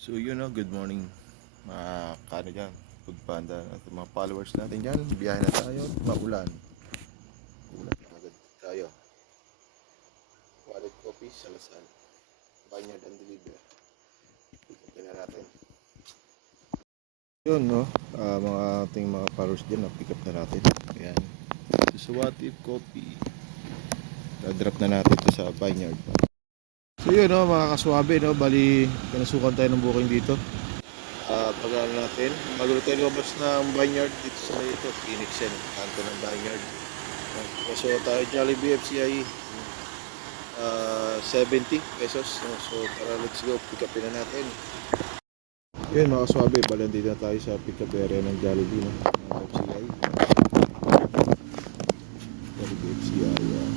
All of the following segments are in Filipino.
So yun know, good morning mga kano dyan, pagpanda natin mga followers natin dyan, biyahe na tayo, maulan. Ulan agad tayo. Wallet coffee, salasal. Vineyard and deliver. Tingnan na natin. Yun no, ah, mga ating mga followers dyan, na-pick up na natin. Ayan. Susuwati coffee. Na-drop na natin to sa Vineyard. So yun no, mga kaswabe no, bali pinasukan tayo ng booking dito. Ah, pag ano natin, bago tayo lumabas ng vineyard dito sa may ito, Phoenix yan, kanto ng vineyard. So tayo Jollibee FCI ah 70 pesos. no? So tara let's go, pick upin na natin. Yun mga kaswabe, bali dito na tayo sa pick up area ng Jollibee no, ng FCI. Jollibee FCI. ah.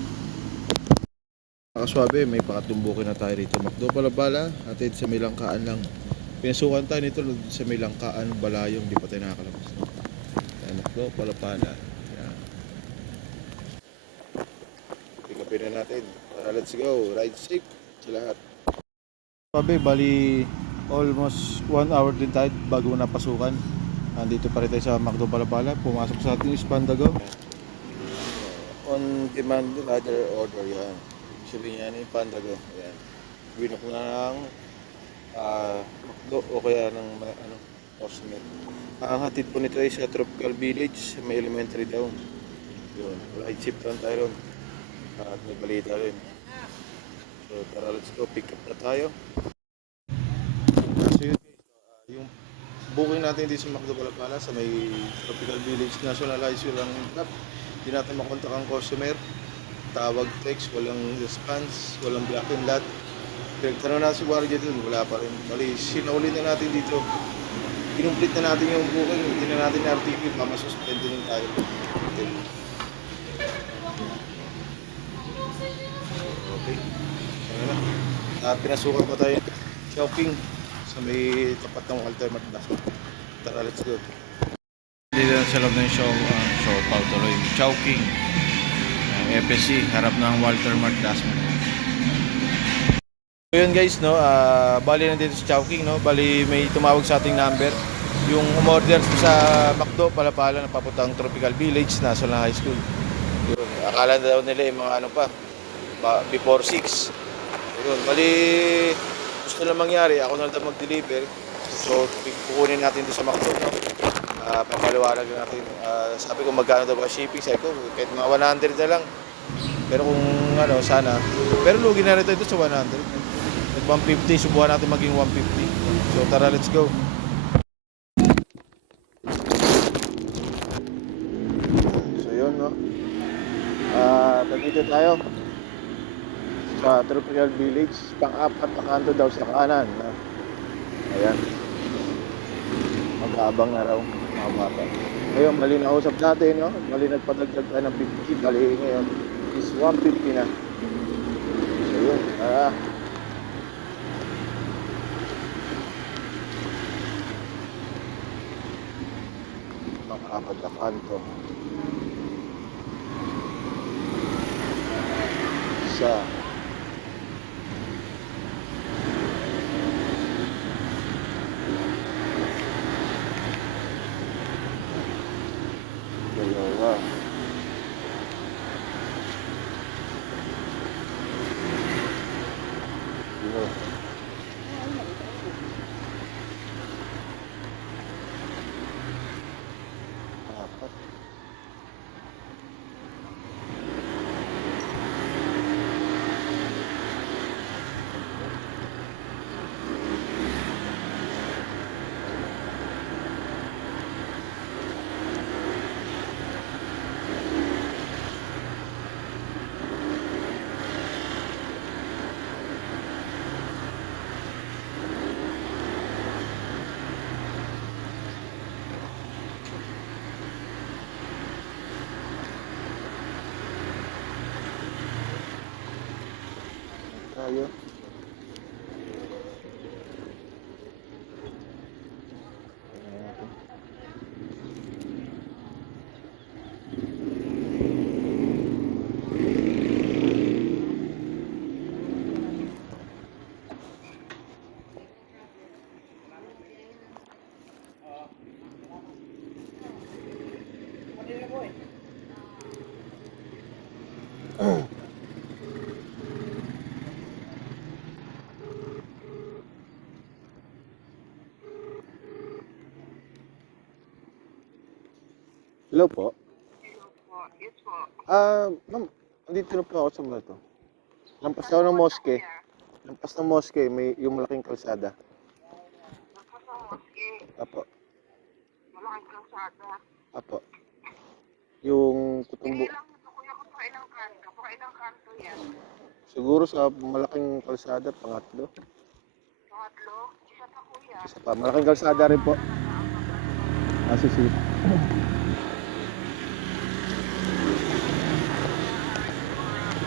Mga kaswabe, may pakatumbukin na tayo rito. Makdo Balabala, atin sa may langkaan lang. Pinasukan tayo nito sa may langkaan, balayong, di pa tayo nakakalabas. Makdo Balabala. Yan. Pick upin na natin. Tara, let's go. Ride safe sa lahat. Sabi, bali almost one hour din tayo bago napasukan. Nandito pa rin tayo sa Macdo Balabala. Pumasok sa ating Ispandago. On demand other order yan. Sabihin yan yung Pandago. Yan. Binok na ng ah, Macdo o kaya ng ano, customer. Ang hatid po nito ay sa Tropical Village, may elementary down. Yun, ride ship lang tayo ron. At may balita rin. So tara, let's go. Pick up na tayo. So yun, ah, yung booking natin dito sa Macdo Balapala sa may Tropical Village National High School ang club. Hindi natin makontak ang customer. Tawag, text, walang response, walang black and lot. Pinagtanong na si Warrior dito, wala pa rin. Bali, sinauli na natin dito. Kinumplit na natin yung booking, hindi na natin RTP, pamasuspend din tayo. Okay. Ayan na. At pinasukan pa tayo shopping sa may tapat ng Walter Matdas. Tara, let's go. Dito sa loob ng show, uh, show pa tuloy. Chowking. FSC, harap ng Walter Mart Dasman. So yun guys, no, ah, bali nandito sa Chowking, no, bali may tumawag sa ating number. Yung umorder sa McDo, pala-pala na papuntang Tropical Village, National High School. Yun, akala na daw nila yung mga ano pa, before 6. Yun, bali gusto na mangyari, ako na lang mag-deliver. So, kukunin natin doon sa McDo, no? Ah, papaliwanag natin. Ah, sabi ko magkano daw ba shipping, sabi ko kahit mga 100 na lang. Pero kung ano, sana. Pero lugi na tayo doon sa 100. At 150, subukan natin maging 150. So tara, let's go. So yun, no? Ah, nandito tayo sa Tropical Village, pang-apat na kanto daw sa kanan. Ayan. Mag-aabang na raw mga bata. Ngayon, mali na usap natin, no? Mali nagpadagdag tayo ng 50, mali ngayon is 150 na. So yun, ah. Pang-apat na kanto. Sa dalawa. Yun. Apat. Tayo. Hello po. Hello po. Yes po. Ah, ma'am, andito na po ako sa mga to. Lampas na ako ng moske. Lampas ng moske, may yung malaking kalsada. Tapos sa moske, Apo, malaking kalsada. apo. Yung tutumbo. Hindi lang ito kuya ko pa ilang kanto. Pa ilang kanto yan. Siguro sa malaking kalsada, pangatlo. Pangatlo, isa pa kuya. Isa pa, malaking kalsada rin po. Ah, si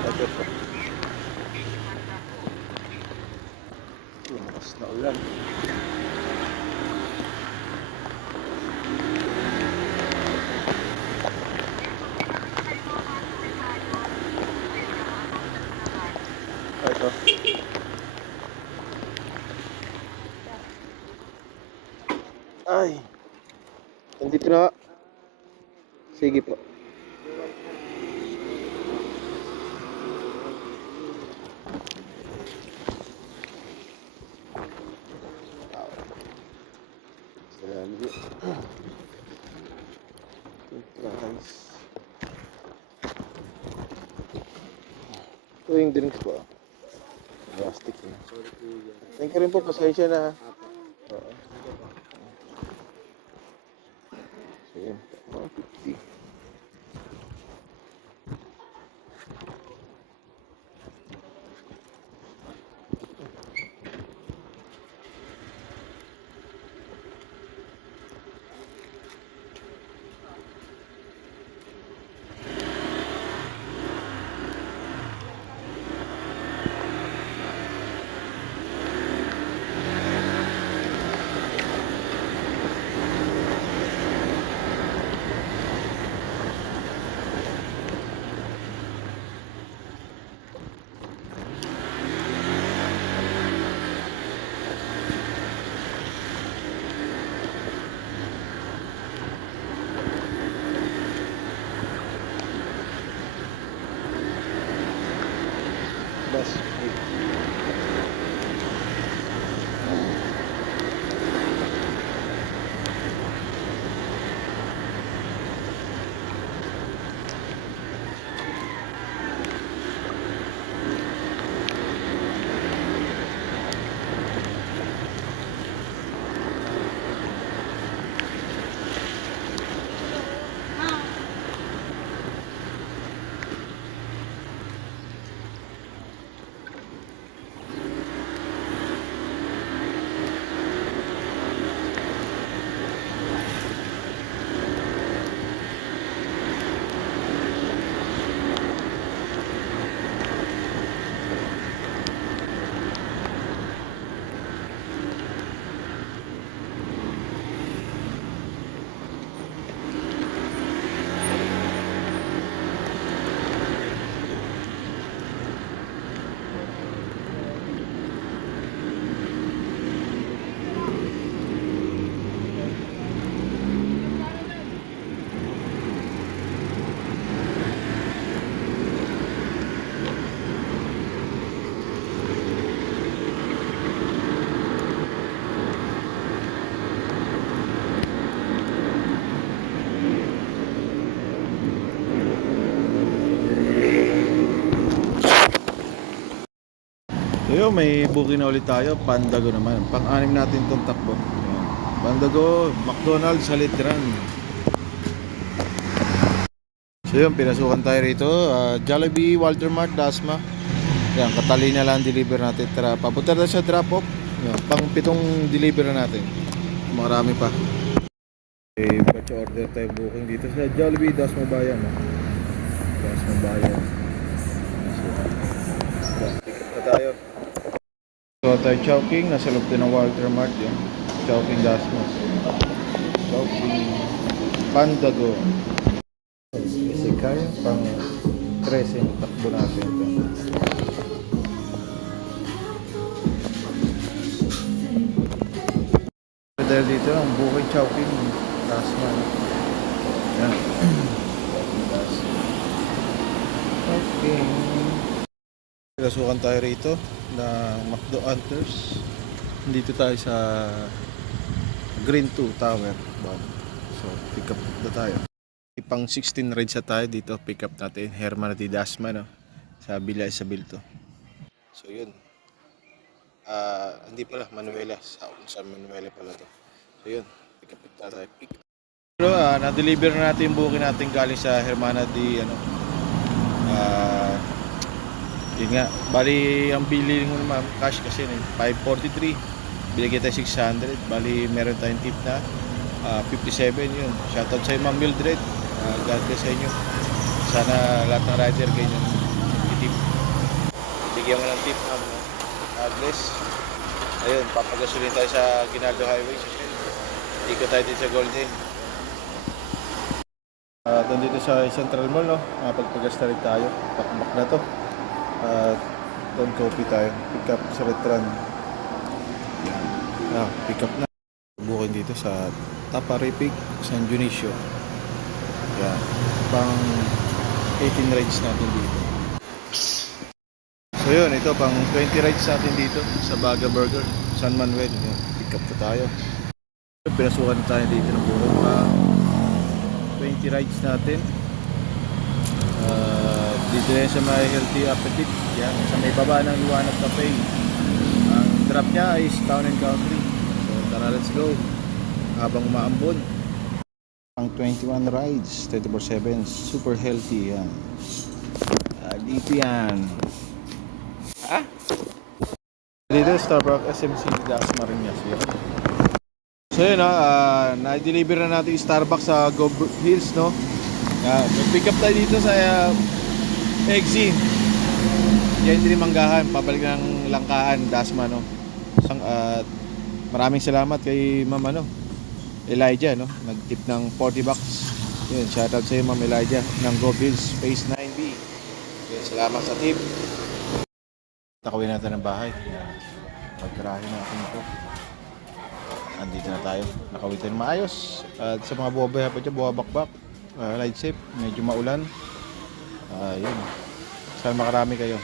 Ito po. Lumakas na ulan. Ah, Ito. Ay. Nandito na. Sige po. Salamat. Surprise. Ito yung drinks ko. ah. Plastic na. Thank you rin po. Pasensya na. Yun. 150. Yo, may booking na ulit tayo. Pandago naman. Pang-anim natin tong takbo. Pandago, McDonald's, Halitran. So yun, pinasukan tayo rito. Ah, Jollibee, Walter Mart, Dasma. Yan, Catalina lang deliver natin. Tara, papunta na sa drop-off. Yan, pang pitong deliver na natin. Marami pa. Okay, batch order tayo booking dito sa Jollibee, Dasma Bayan. No? Dasma Bayan. So, na tayo. So tayo Chowking, nasa loob din ng Walter Mart yun. Chowking Dasmos. Chowking Pandago. Kasi kaya pang 13 yung takbo natin ito. Dahil dito ang bukay Chowking Dasmos. Yan. Okay. Pinasukan tayo rito na McDo Hunters. Dito tayo sa Green 2 Tower. So, pick up na tayo. Pang 16 rides na tayo dito. Pick up natin. Herman at Dasma no? Sa Villa Isabel to. So yun. Ah, hindi pala. Manuela. Sa, sa Manuela pala to. So yun. Pick up na tayo. Pick up. Pero ah, na-deliver na natin yung booking natin galing sa Hermana di ano. Ah, yun nga. Bali, ang bili mo naman cash kasi eh, 543. Binigay tayo 600. Bali, meron tayong tip na ah, 57 yun. Shoutout sa Ma'am Mildred. Ah, God bless sa inyo. Sana lahat ng rider ganyan. Tip. Bigyan mo ng tip, ma'am. God bless. Ayun, papagasolin tayo sa Ginaldo Highway. Ikot tayo dito sa Golden. At nandito sa Central Mall, no? Nakapagpagas na rin tayo. Pakmak na to. At doon coffee tayo. Pick up sa Retran. Yan. Ah, pick up na. Bukin dito sa Taparipig, San Dionisio. Yan. Pang 18 rides natin dito. So yun, ito pang 20 rides natin dito sa Baga Burger, San Manuel. Yan. Pick up na tayo. Pinasukan na tayo dito ng buong pang 20 rides natin. Uh, dito na sa may healthy appetite. Yan, sa may baba ng Liwanag Cafe. Ang drop niya is Town and Country. So tara, let's go. Habang umaambon. Ang 21 rides, 24-7, super healthy yan. Ah, dito yan. Ha? Dito, Starbucks SMC Dasmariñas. Yan. So yun, no, ah, na-deliver na natin yung Starbucks sa Go Hills, no? Uh, pick up tayo dito sa uh, Exi. Yan din manggahan, pabalik ng Langkaan, Dasma, no? Sang, ah, maraming salamat kay Ma'am, ano, Elijah, no? Nag-tip ng 40 bucks. Yun, shoutout sa iyo, Ma'am Elijah, ng Go Hills, Phase 9B. Yun, salamat sa tip. Takawin natin ng bahay. Pagkarahin natin ito andito na tayo. Nakawitin maayos. At sa mga buwabaya pa dyan, buwabakbak. Uh, ride safe. Medyo maulan. Uh, yun. Sana makarami kayo.